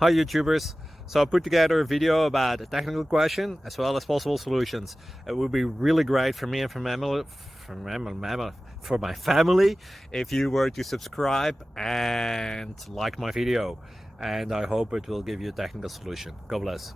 Hi YouTubers! So I put together a video about a technical question as well as possible solutions. It would be really great for me and for my family if you were to subscribe and like my video, and I hope it will give you a technical solution. God bless.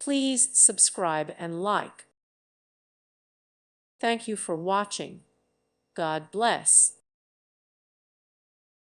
Please subscribe and like. Thank you for watching. God bless.